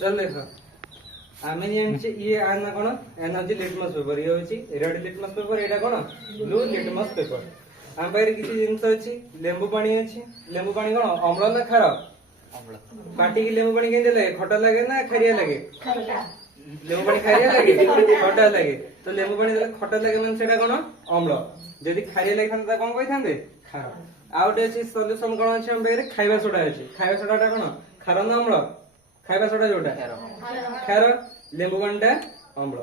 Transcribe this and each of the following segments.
चल देखो आमे जानछे ये आना कोन एनर्जी लिटमस पेपर ये होची रेड लिटमस पेपर एटा कोन ब्लू लिटमस पेपर आम पाखरे किछि जिंस अछि लेंबू पानी अछि लेंबू पानी कोन अम्ल ना खार अम्ल पाटी की लेंबू पानी केंदे लगे खट्टा लगे ना खरिया लगे खट्टा लेंबू पानी खरिया लगे खट्टा लगे तो लेंबू पानी देले खट्टा लगे मन सेटा कोन अम्ल जदि खरिया लगे थांता कोन कहि थांदे खार आउट अछि सॉल्यूशन कोन अछि हम पाखरे खाइबा सोडा अछि खाइबा सोडाटा कोन खार ना अम्ल खाइबा सोडा जोटा खार लेंबू पानी अम्ल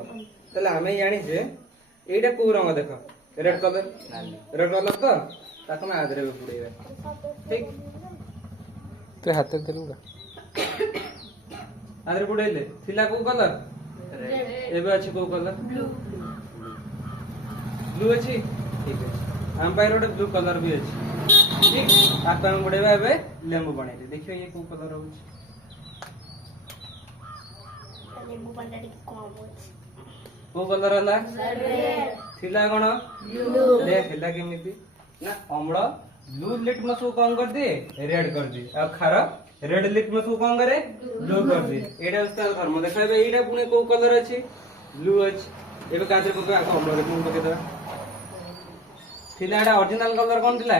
ताले आमे जानि जे एटा को रंग देखो रेड कलर तो ताको ना आदरे बुड़ेबा ठीक तो हाथ देलुगा आदरे बुड़ेले थिला को कलर एबे अछि को कलर ब्लू अछि ठीक अछि हम पाइ रोड ब्लू कलर भी अछि ठीक ताको हम बुड़ेबा एबे लेंबू पानी देखियो ये को कलर होछि लेंबू पानी कम होछि को कलर हला रेड थिला कोन ब्लू देख थिला केमिति ना अम्ल ब्लू लिटमस को कौन कर दे रेड कर दे अब खार रेड लिटमस को कौन करे ब्लू कर दे एटा उसका धर्म देखाबे एटा पुणे को कलर अछि ब्लू अछि एबे काजर को आको अम्ल रे कोन पके दबा थिला एटा ओरिजिनल कलर कोन थिला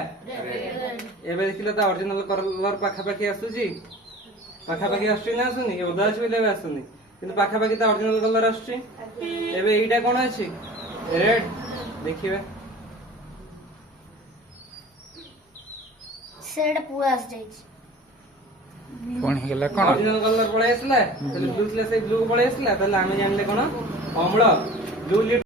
एबे देखिलो ता ओरिजिनल कलर पाखा पाखी आसुची पाखा पाखी आसुची ना आसुनी ए ओदा अछि बेले आसुनी किंतु पाखा पाखी ता ओरिजिनल कलर आसुची एबे एटा कोन अछि रेड देखिबे सेड पूरा आस जाई कोन हेला कोन ओरिजिनल कलर पळे आसला तले ब्लू स्लेस ब्लू पळे आसला तले आमे जानले कोन अम्ल ब्लू